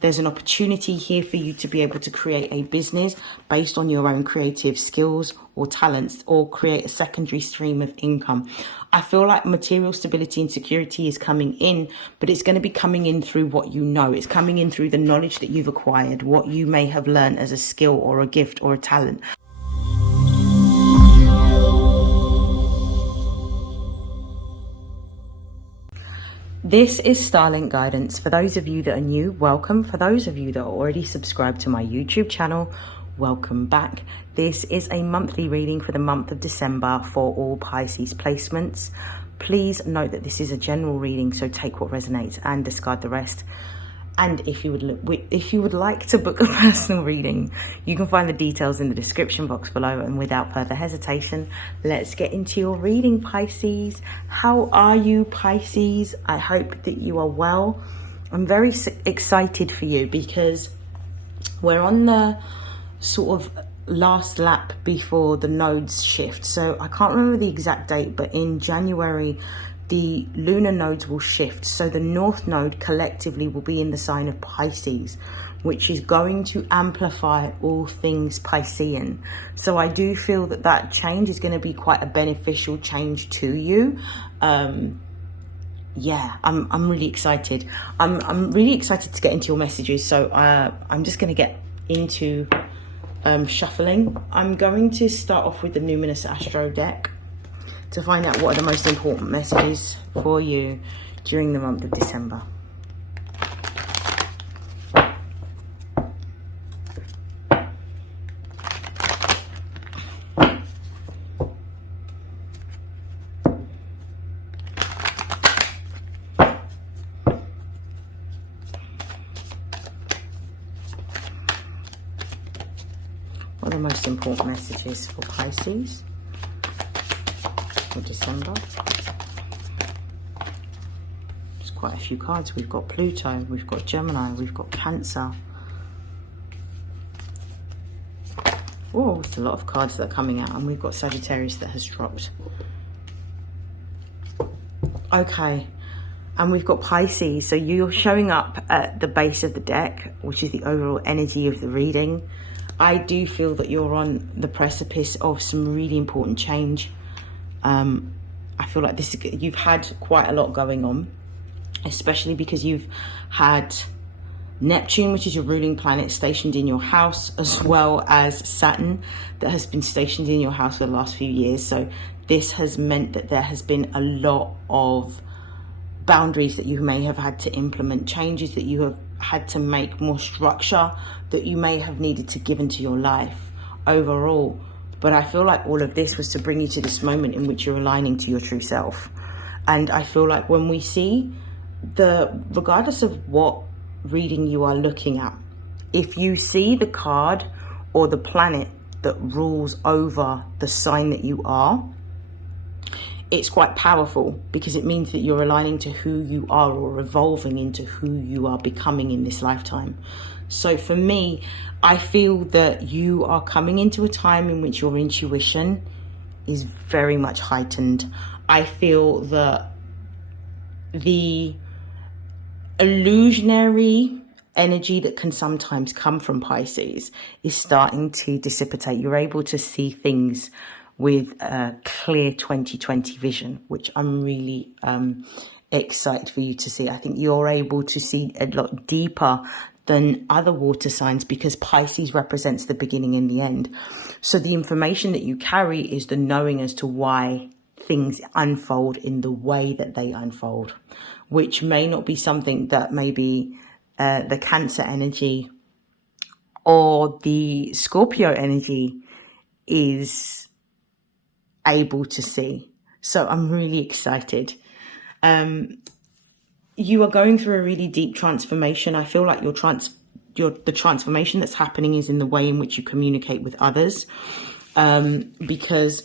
There's an opportunity here for you to be able to create a business based on your own creative skills or talents, or create a secondary stream of income. I feel like material stability and security is coming in, but it's going to be coming in through what you know. It's coming in through the knowledge that you've acquired, what you may have learned as a skill or a gift or a talent. This is StarLink guidance. For those of you that are new, welcome. For those of you that are already subscribed to my YouTube channel, welcome back. This is a monthly reading for the month of December for all Pisces placements. Please note that this is a general reading, so take what resonates and discard the rest. And if you would like to book a personal reading, you can find the details in the description box below. And without further hesitation, let's get into your reading, Pisces. How are you, Pisces? I hope that you are well. I'm very excited for you because we're on the sort of last lap before the nodes shift. So I can't remember the exact date, but in January, the lunar nodes will shift. So the North Node collectively will be in the sign of Pisces, which is going to amplify all things Piscean. So I do feel that that change is going to be quite a beneficial change to you. Yeah, I'm really excited. I'm really excited to get into your messages. So I'm just going to get into shuffling. I'm going to start off with the Numinous Astro deck to find out what are the most important messages for you during the month of December. What are the most important messages for Pisces for December? There's quite a few cards. We've got Pluto, we've got Gemini, we've got Cancer. Oh, it's a lot of cards that are coming out, and we've got Sagittarius that has dropped. Okay, and we've got Pisces. So you're showing up at the base of the deck, which is the overall energy of the reading. I do feel that you're on the precipice of some really important change. I feel like you've had quite a lot going on, especially because you've had Neptune, which is your ruling planet, stationed in your house, as well as Saturn that has been stationed in your house for the last few years. So this has meant that there has been a lot of boundaries that you may have had to implement, changes that you have had to make, more structure that you may have needed to give into your life overall. But I feel like all of this was to bring you to this moment in which you're aligning to your true self. And I feel like when we see regardless of what reading you are looking at, if you see the card or the planet that rules over the sign that you are, it's quite powerful because it means that you're aligning to who you are or evolving into who you are becoming in this lifetime. So for me, I feel that you are coming into a time in which your intuition is very much heightened. I feel that the illusionary energy that can sometimes come from Pisces is starting to dissipate. You're able to see things with a clear 2020 vision, which I'm really excited for you to see. I think you're able to see a lot deeper than other water signs because Pisces represents the beginning and the end. So the information that you carry is the knowing as to why things unfold in the way that they unfold, which may not be something that maybe the Cancer energy or the Scorpio energy is able to see. So I'm really excited. You are going through a really deep transformation. I feel like the transformation that's happening is in the way in which you communicate with others, because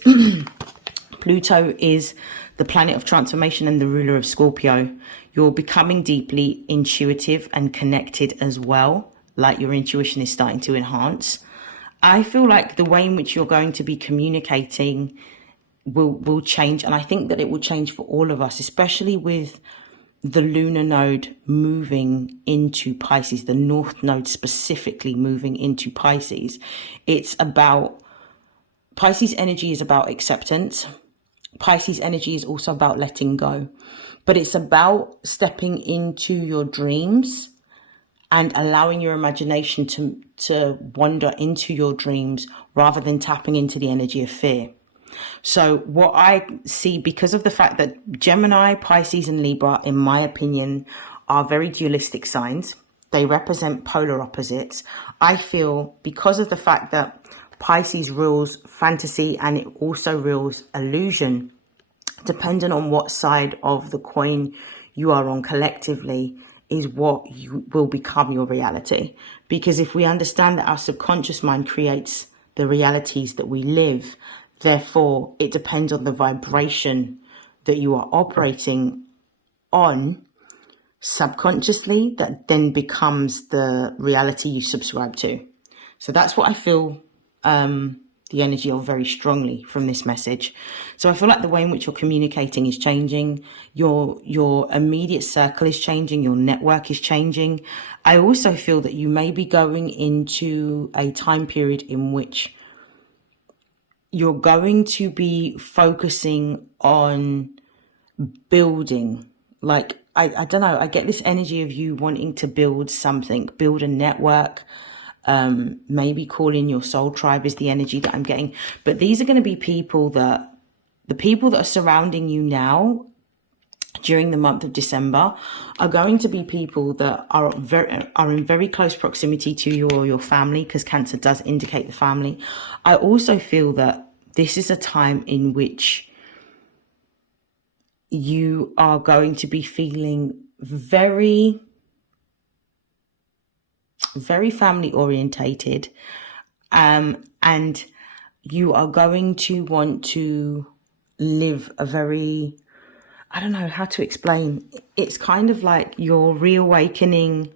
Pluto is the planet of transformation and the ruler of Scorpio. You're becoming deeply intuitive and connected as well, like your intuition is starting to enhance. I feel like the way in which you're going to be communicating will change, and I think that it will change for all of us, especially with the lunar node moving into Pisces, the north node specifically moving into Pisces. It's about, Pisces energy is about acceptance. Pisces energy is also about letting go, but it's about stepping into your dreams and allowing your imagination to wander into your dreams rather than tapping into the energy of fear. So what I see, because of the fact that Gemini, Pisces and Libra, in my opinion, are very dualistic signs, they represent polar opposites. I feel because of the fact that Pisces rules fantasy and it also rules illusion, depending on what side of the coin you are on collectively, is what you will become your reality. Because if we understand that our subconscious mind creates the realities that we live, therefore it depends on the vibration that you are operating on subconsciously that then becomes the reality you subscribe to. So that's what I feel the energy of very strongly from this message. So I feel like the way in which you're communicating is changing. Your immediate circle is changing. Your network is changing. I also feel that you may be going into a time period in which you're going to be focusing on building. Like, I don't know, I get this energy of you wanting to build something, build a network. Maybe call in your soul tribe is the energy that I'm getting. But these are going to be the people that are surrounding you now during the month of December are going to be people that are in very close proximity to you or your family, because Cancer does indicate the family. I also feel that this is a time in which you are going to be feeling very family orientated, and you are going to want to live a very, I don't know how to explain. It's kind of like you're reawakening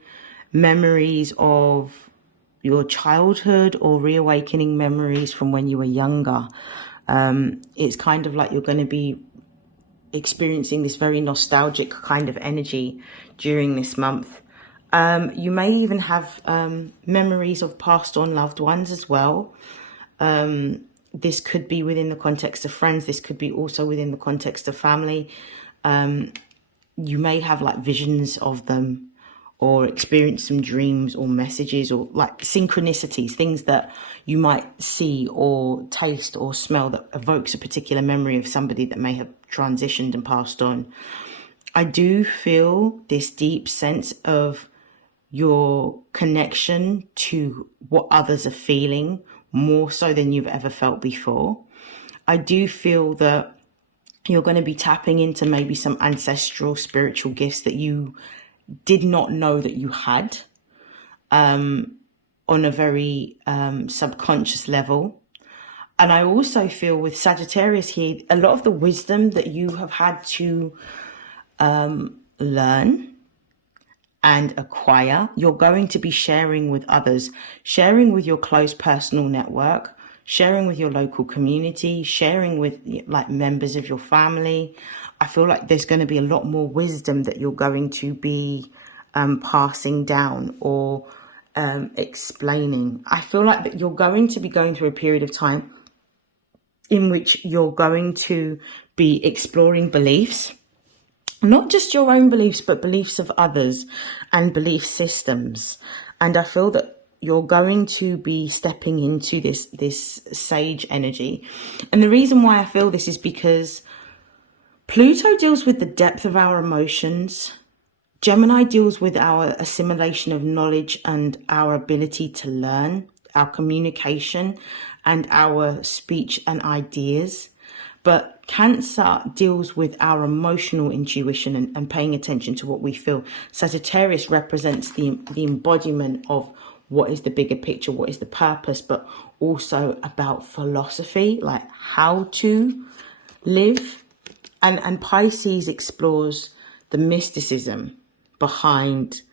memories of your childhood or reawakening memories from when you were younger. It's kind of like you're going to be experiencing this very nostalgic kind of energy during this month. You may even have memories of passed on loved ones as well. This could be within the context of friends. This could be also within the context of family. You may have like visions of them or experience some dreams or messages or like synchronicities, things that you might see or taste or smell that evokes a particular memory of somebody that may have transitioned and passed on. I do feel this deep sense of your connection to what others are feeling more so than you've ever felt before. I do feel that you're going to be tapping into maybe some ancestral spiritual gifts that you did not know that you had on a very subconscious level. And I also feel with Sagittarius here, a lot of the wisdom that you have had to learn and acquire, you're going to be sharing with others, sharing with your close personal network, sharing with your local community, sharing with like members of your family. I feel like there's going to be a lot more wisdom that you're going to be passing down or explaining. I feel like that you're going to be going through a period of time in which you're going to be exploring beliefs, not just your own beliefs, but beliefs of others and belief systems. And I feel that you're going to be stepping into this sage energy. And the reason why I feel this is because Pluto deals with the depth of our emotions. Gemini deals with our assimilation of knowledge and our ability to learn, our communication and our speech and ideas. But Cancer deals with our emotional intuition and paying attention to what we feel. Sagittarius represents the embodiment of what is the bigger picture, what is the purpose, but also about philosophy, like how to live. And Pisces explores the mysticism behind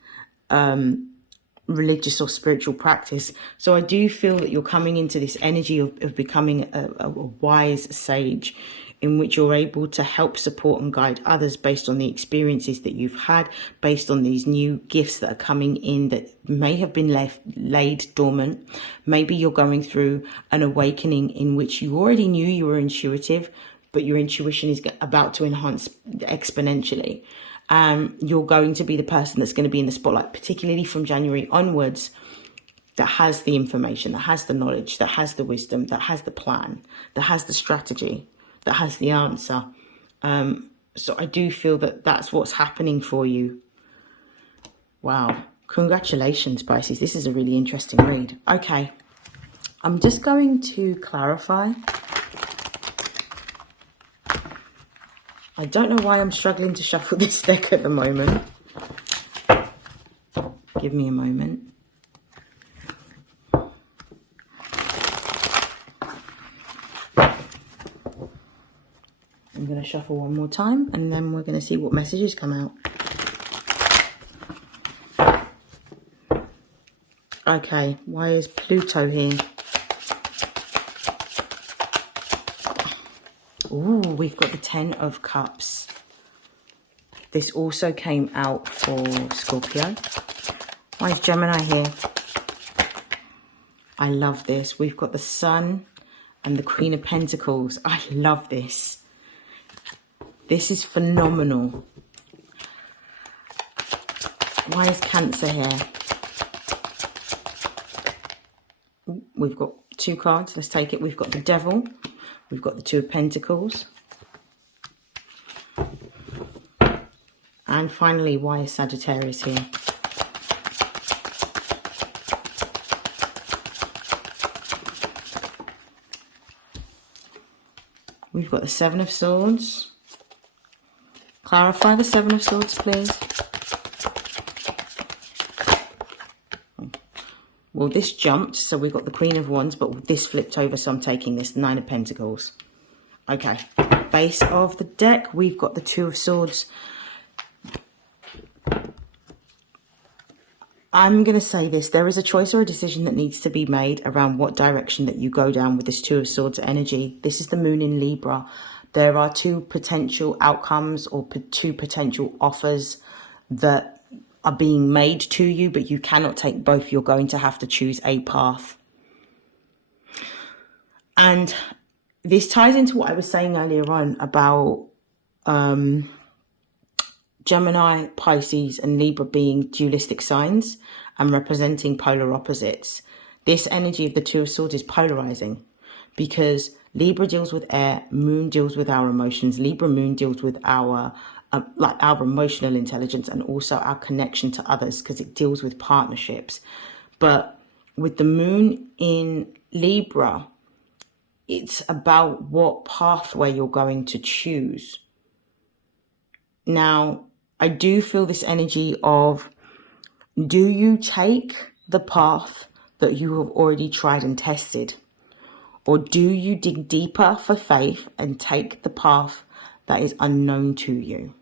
religious or spiritual practice. So I do feel that you're coming into this energy of becoming a wise sage in which you're able to help support and guide others based on the experiences that you've had, based on these new gifts that are coming in that may have been laid dormant. Maybe you're going through an awakening in which you already knew you were intuitive, but your intuition is about to enhance exponentially. You're going to be the person that's going to be in the spotlight, particularly from January onwards, that has the information, that has the knowledge, that has the wisdom, that has the plan, that has the strategy, that has the answer. So I do feel that that's what's happening for you. Wow. Congratulations, Pisces. This is a really interesting read. Okay. I'm just going to clarify. I don't know why I'm struggling to shuffle this deck at the moment. Give me a moment. I'm going to shuffle one more time and then we're going to see what messages come out. Okay, why is Pluto here? Ooh, we've got the 10 of Cups. This also came out for Scorpio. Why is Gemini here? I love this. We've got the Sun and the Queen of Pentacles. I love this. This is phenomenal. Why is Cancer here? We've got 2 cards. Let's take it. We've got the Devil. We've got the 2 of Pentacles. And finally, why is Sagittarius here? We've got the 7 of Swords. Clarify the 7 of Swords, please. Well, this jumped, so we've got the Queen of Wands, but this flipped over, so I'm taking this, the 9 of Pentacles. Okay, base of the deck, we've got the 2 of Swords. I'm going to say this, there is a choice or a decision that needs to be made around what direction that you go down with this 2 of Swords energy. This is the Moon in Libra. There are 2 potential outcomes or 2 potential offers that are being made to you, but you cannot take both. You're going to have to choose a path. And this ties into what I was saying earlier on about Gemini, Pisces and Libra being dualistic signs and representing polar opposites. This energy of the 2 of Swords is polarizing because Libra deals with air, Moon deals with our emotions, Libra Moon deals with our our emotional intelligence and also our connection to others because it deals with partnerships. But with the Moon in Libra, it's about what pathway you're going to choose. Now, I do feel this energy of, do you take the path that you have already tried and tested? Or do you dig deeper for faith and take the path that is unknown to you?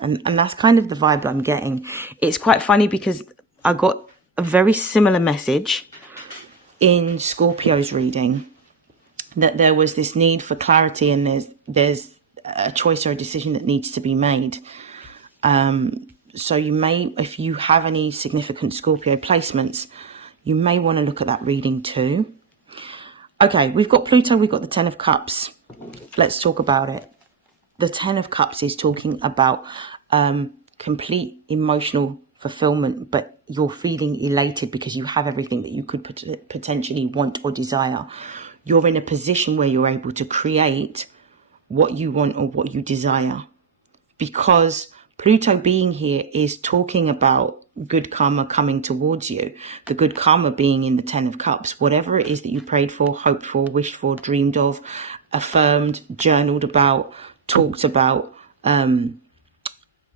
And that's kind of the vibe I'm getting. It's quite funny because I got a very similar message in Scorpio's reading, that there was this need for clarity and there's a choice or a decision that needs to be made. So you may, if you have any significant Scorpio placements, you may want to look at that reading too. Okay, we've got Pluto, we've got the 10 of Cups. Let's talk about it. The 10 of Cups is talking about complete emotional fulfillment, but you're feeling elated because you have everything that you could potentially want or desire. You're in a position where you're able to create what you want or what you desire. Because Pluto being here is talking about good karma coming towards you. The good karma being in the 10 of Cups. Whatever it is that you prayed for, hoped for, wished for, dreamed of, affirmed, journaled about, talked about,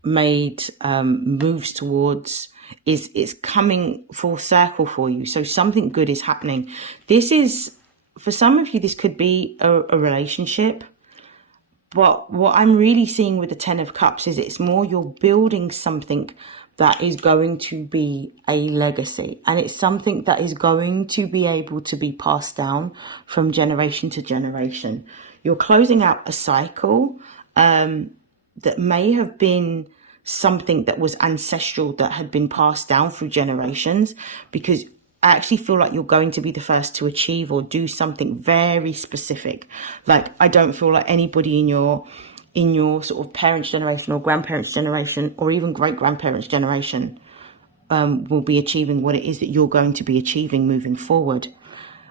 made moves towards, is coming full circle for you. So something good is happening. This is, for some of you, this could be a relationship. But what I'm really seeing with the 10 of Cups is it's more you're building something that is going to be a legacy. And it's something that is going to be able to be passed down from generation to generation. You're closing out a cycle that may have been something that was ancestral, that had been passed down through generations, because I actually feel like you're going to be the first to achieve or do something very specific. Like, I don't feel like anybody in your sort of parents' generation or grandparents' generation or even great-grandparents' generation will be achieving what it is that you're going to be achieving moving forward.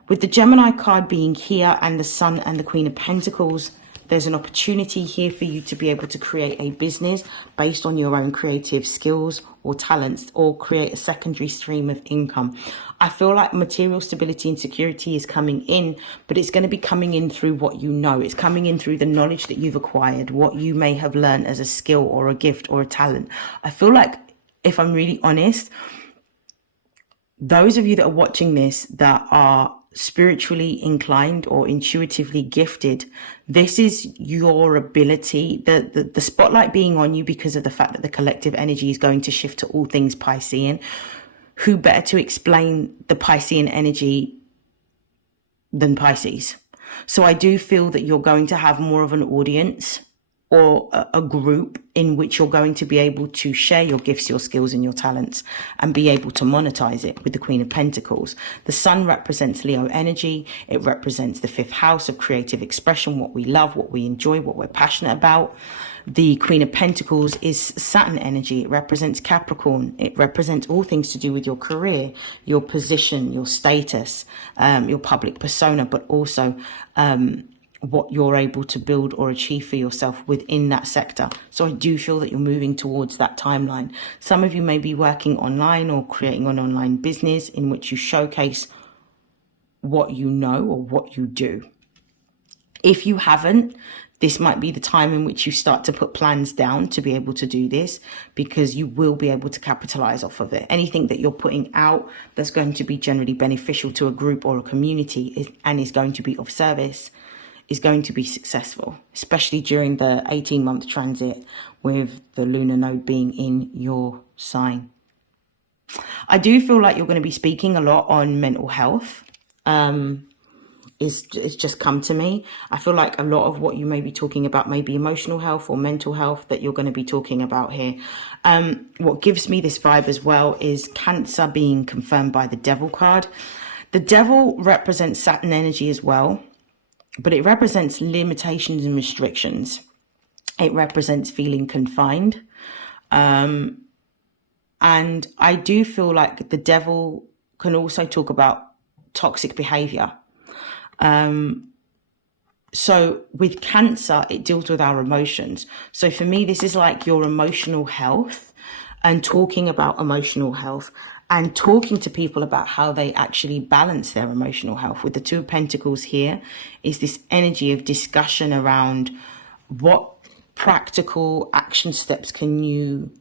With the Gemini card being here and the Sun and the Queen of Pentacles, there's an opportunity here for you to be able to create a business based on your own creative skills or talents, or create a secondary stream of income. I feel like material stability and security is coming in, but it's going to be coming in through what you know. It's coming in through the knowledge that you've acquired, what you may have learned as a skill or a gift or a talent. I feel like, if I'm really honest, those of you that are watching this that are spiritually inclined or intuitively gifted, this is your ability, the spotlight being on you because of the fact that the collective energy is going to shift to all things Piscean. Who better to explain the Piscean energy than Pisces? So I do feel that you're going to have more of an audience or a group in which you're going to be able to share your gifts, your skills and your talents and be able to monetize it with the Queen of Pentacles. The Sun represents Leo energy. It represents the 5th house of creative expression, what we love, what we enjoy, what we're passionate about. The Queen of Pentacles is Saturn energy. It represents Capricorn. It represents all things to do with your career, your position, your status, your public persona, but also what you're able to build or achieve for yourself within that sector. So I do feel that you're moving towards that timeline. Some of you may be working online or creating an online business in which you showcase what you know or what you do. If you haven't, this might be the time in which you start to put plans down to be able to do this, because you will be able to capitalize off of it. Anything that you're putting out that's going to be generally beneficial to a group or a community and is going to be of service is going to be successful, especially during the 18-month transit with the lunar node being in your sign. I do feel like you're going to be speaking a lot on mental health. It's just come to me. I feel like a lot of what you may be talking about may be emotional health or mental health that you're going to be talking about here. What gives me this vibe as well is Cancer being confirmed by the Devil card. The Devil represents Saturn energy as well, but it represents limitations and restrictions. It represents feeling confined. And I do feel like the Devil can also talk about toxic behavior. So with Cancer, it deals with our emotions. So for me, this is like your emotional health and talking about emotional health and talking to people about how they actually balance their emotional health. With the Two of Pentacles here is this energy of discussion around what practical action steps can you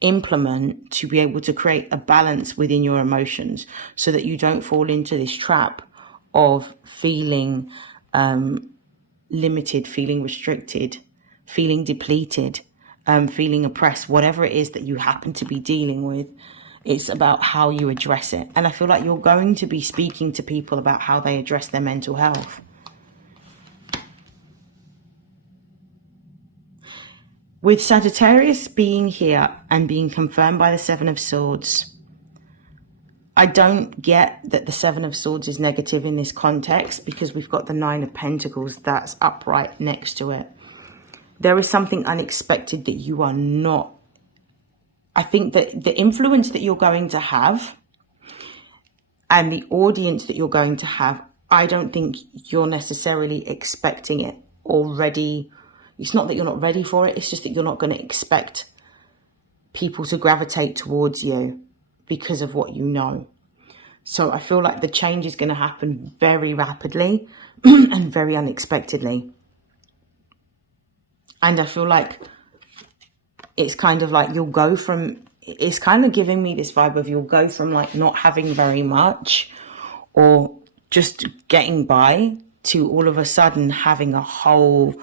implement to be able to create a balance within your emotions so that you don't fall into this trap of feeling limited, feeling restricted, feeling depleted, feeling oppressed, whatever it is that you happen to be dealing with. It's about how you address it. And I feel like you're going to be speaking to people about how they address their mental health. With Sagittarius being here and being confirmed by the Seven of Swords, I don't get that the Seven of Swords is negative in this context, because we've got the Nine of Pentacles that's upright next to it. There is something unexpected that you are not. I think that the influence that you're going to have and the audience that you're going to have, I don't think you're necessarily expecting it already. It's not that you're not ready for it. It's just that you're not going to expect people to gravitate towards you because of what you know. So I feel like the change is going to happen very rapidly and very unexpectedly. And I feel like it's kind of like you'll go from, it's kind of giving me this vibe of you'll go from like not having very much or just getting by to all of a sudden having a whole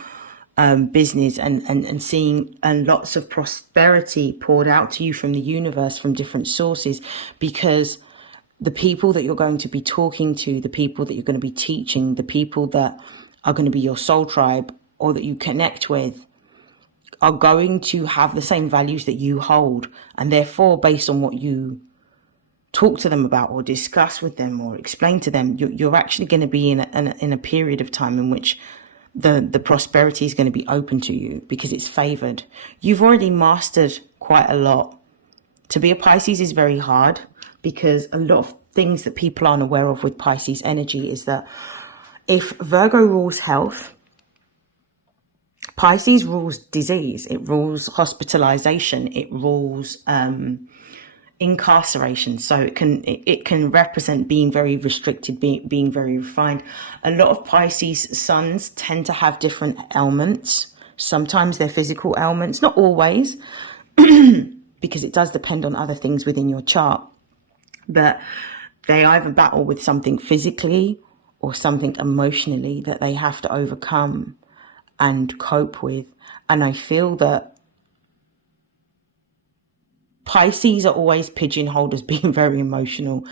business and seeing lots of prosperity poured out to you from the universe, from different sources, because the people that you're going to be talking to, the people that you're going to be teaching, the people that are going to be your soul tribe or that you connect with are going to have the same values that you hold. And therefore, based on what you talk to them about or discuss with them or explain to them, you're actually going to be in a period of time in which the prosperity is going to be open to you because it's favored. You've already mastered quite a lot. To be a Pisces is very hard because a lot of things that people aren't aware of with Pisces energy is that if Virgo rules health, Pisces rules disease, it rules hospitalization, it rules incarceration. So it can represent being very restricted, being very refined. A lot of Pisces suns tend to have different ailments. Sometimes they're physical ailments, not always, because it does depend on other things within your chart. But they either battle with something physically or something emotionally that they have to overcome and cope with. And I feel that Pisces are always pigeonholed as being very emotional.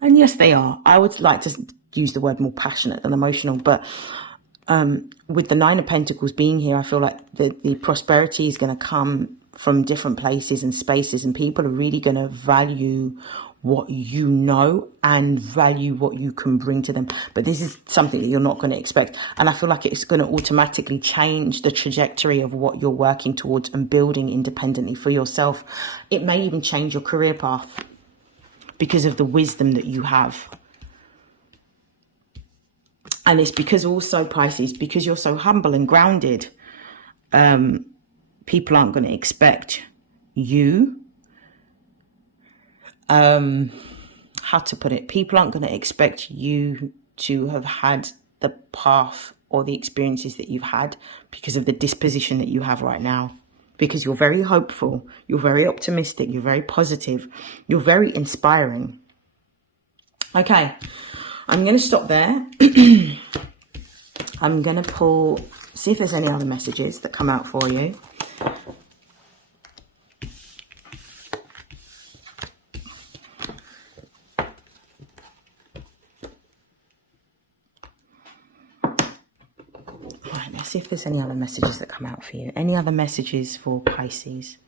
And yes, they are. I would like to use the word more passionate than emotional. But with the Nine of Pentacles being here, I feel like the prosperity is going to come from different places and spaces. And people are really going to value what you know and value what you can bring to them. But this is something that you're not going to expect. And I feel like it's going to automatically change the trajectory of what you're working towards and building independently for yourself. It may even change your career path because of the wisdom that you have. And it's because also, Pisces, because you're so humble and grounded, people aren't going to expect you how to put it, people aren't going to expect you to have had the path or the experiences that you've had because of the disposition that you have right now. Because you're very hopeful, you're very optimistic, you're very positive, you're very inspiring. Okay, I'm going to stop there. I'm going to see if there's any other messages that come out for you. See if there's any other messages that come out for you. Any other messages for Pisces?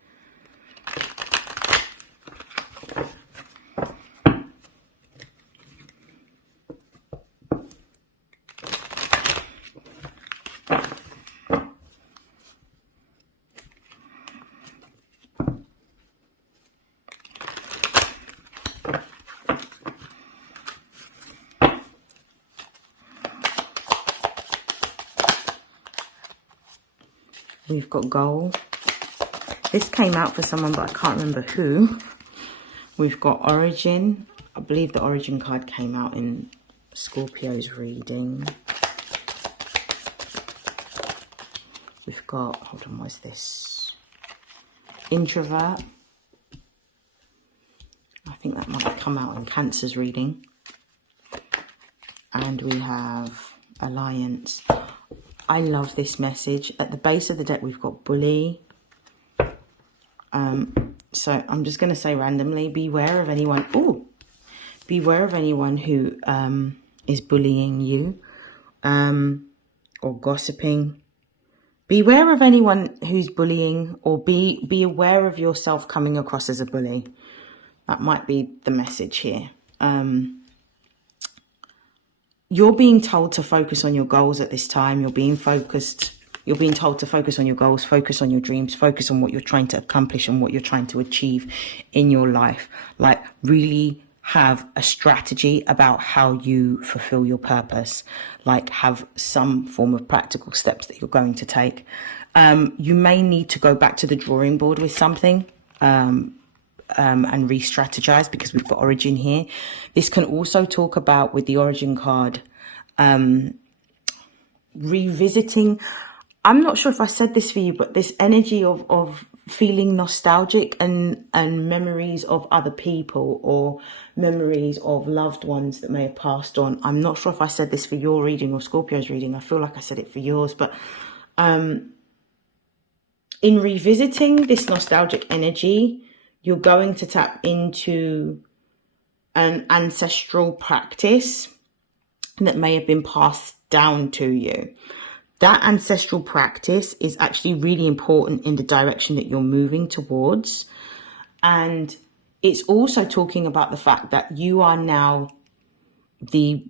We've got goal. This came out for someone, but I can't remember who. We've got origin. I believe the origin card came out in Scorpio's reading. We've got, hold on, what's this? Introvert. I think that might come out in Cancer's reading. And we have alliance. I love this message. At the base of the deck, we've got bully. So I'm just going to say randomly, beware of anyone. Oh, beware of anyone who is bullying you or gossiping. Beware of anyone who's bullying, or be aware of yourself coming across as a bully. That might be the message here. You're being told to focus on your goals at this time. You're being told to focus on your goals, focus on your dreams, focus on what you're trying to accomplish and what you're trying to achieve in your life. Like, really have a strategy about how you fulfill your purpose. Like, have some form of practical steps that you're going to take. You may need to go back to the drawing board with something. And re-strategize, because we've got origin here. This can also talk about, with the origin card, revisiting. I'm not sure if I said this for you, but this energy of feeling nostalgic and memories of other people or memories of loved ones that may have passed on. I'm not sure if I said this for your reading or Scorpio's reading. I feel like I said it for yours, but in revisiting this nostalgic energy, you're going to tap into an ancestral practice that may have been passed down to you. That ancestral practice is actually really important in the direction that you're moving towards. And it's also talking about the fact that you are now the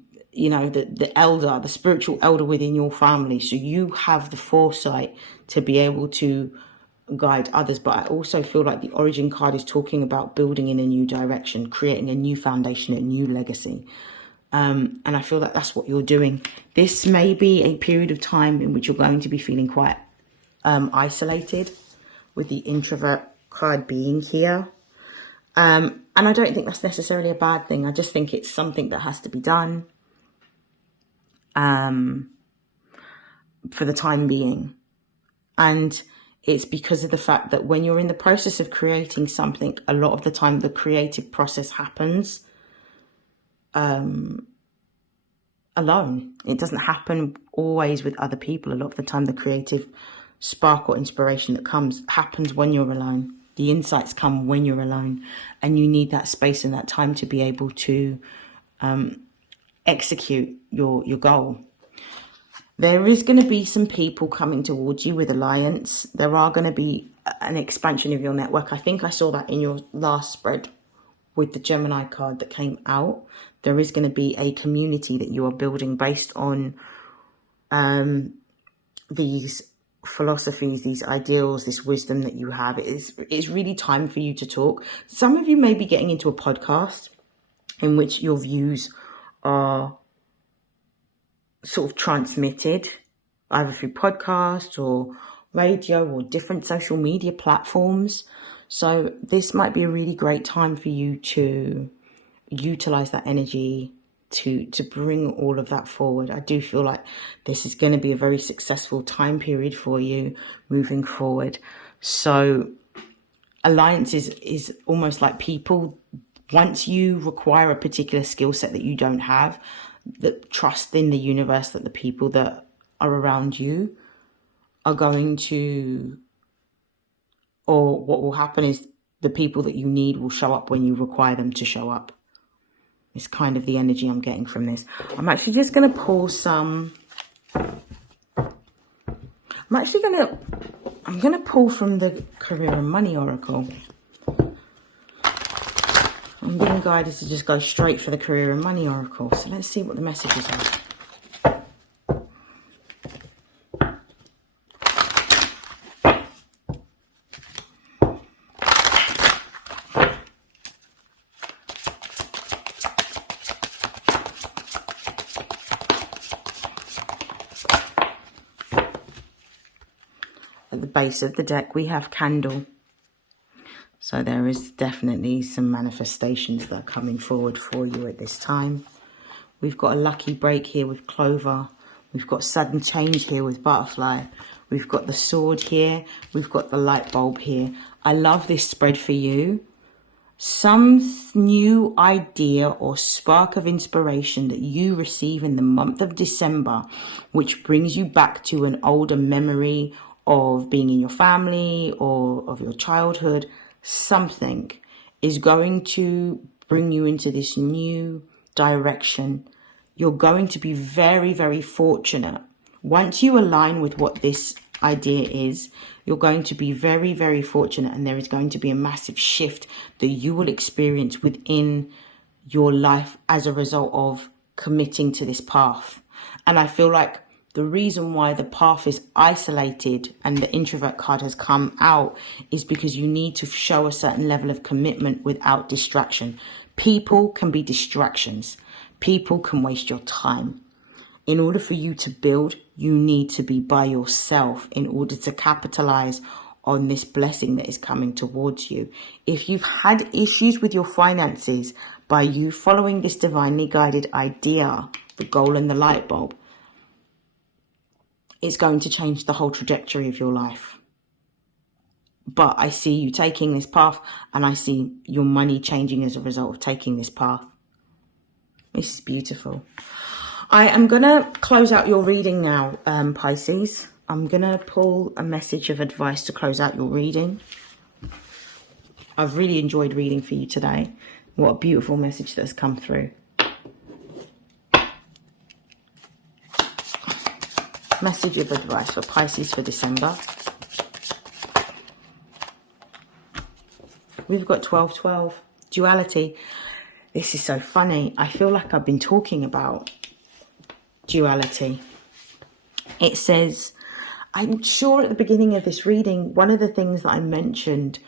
elder, the spiritual elder within your family. So you have the foresight to be able to guide others. But I also feel like the origin card is talking about building in a new direction, creating a new foundation, a new legacy. And I feel like that's what you're doing. This may be a period of time in which you're going to be feeling quite isolated, with the introvert card being here. And I don't think that's necessarily a bad thing. I just think it's something that has to be done for the time being. And it's because of the fact that when you're in the process of creating something, a lot of the time the creative process happens alone. It doesn't happen always with other people. A lot of the time the creative spark or inspiration that happens when you're alone. The insights come when you're alone, and you need that space and that time to be able to execute your goal. There is going to be some people coming towards you with alliance. There are going to be an expansion of your network. I think I saw that in your last spread with the Gemini card that came out. There is going to be a community that you are building based on these philosophies, these ideals, this wisdom that you have. It's really time for you to talk. Some of you may be getting into a podcast in which your views are sort of transmitted either through podcast or radio or different social media platforms. So this might be a really great time for you to utilize that energy to bring all of that forward. I do feel like this is going to be a very successful time period for you moving forward. So alliance is almost like people, once you require a particular skill set that you don't have, that trust in the universe that the people that are around you are going to, or what will happen is the people that you need will show up when you require them to show up. It's kind of the energy I'm getting from this. I'm actually just going to pull some. I'm going to pull from the Career and Money Oracle. I'm being guided to just go straight for the Career and Money Oracle. So let's see what the messages are. At the base of the deck, we have Candle. So there is definitely some manifestations that are coming forward for you at this time. We've got a lucky break here with Clover. We've got sudden change here with Butterfly. We've got the sword here. We've got the light bulb here. I love this spread for you. Some new idea or spark of inspiration that you receive in the month of December, which brings you back to an older memory of being in your family or of your childhood. Something is going to bring you into this new direction. You're going to be very, very fortunate. Once you align with what this idea is, you're going to be very, very fortunate, and there is going to be a massive shift that you will experience within your life as a result of committing to this path. And I feel like the reason why the path is isolated and the introvert card has come out is because you need to show a certain level of commitment without distraction. People can be distractions. People can waste your time. In order for you to build, you need to be by yourself in order to capitalize on this blessing that is coming towards you. If you've had issues with your finances, by you following this divinely guided idea, the goal and the light bulb, it's going to change the whole trajectory of your life. But I see you taking this path, and I see your money changing as a result of taking this path. This is beautiful. I am going to close out your reading now, Pisces. I'm going to pull a message of advice to close out your reading. I've really enjoyed reading for you today. What a beautiful message that's come through. Message of advice for Pisces for December. We've got 12-12. Duality. This is so funny. I feel like I've been talking about duality. It says, I'm sure at the beginning of this reading, one of the things that I mentioned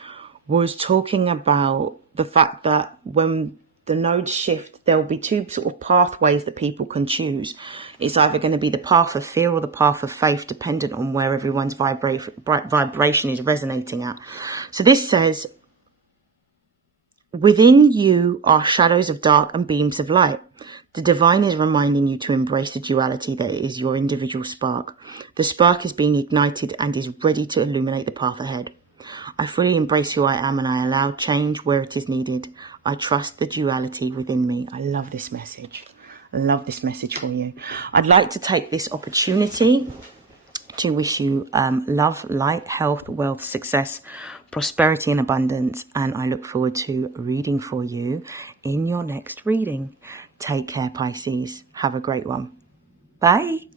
was talking about the fact that when the nodes shift, there will be two sort of pathways that people can choose. It's either going to be the path of fear or the path of faith, dependent on where everyone's vibration is resonating at. So this says, within you are shadows of dark and beams of light. The divine is reminding you to embrace the duality that is your individual spark. The spark is being ignited and is ready to illuminate the path ahead. I fully embrace who I am and I allow change where it is needed. I trust the duality within me. I love this message. I love this message for you. I'd like to take this opportunity to wish you love, light, health, wealth, success, prosperity and abundance. And I look forward to reading for you in your next reading. Take care, Pisces. Have a great one. Bye.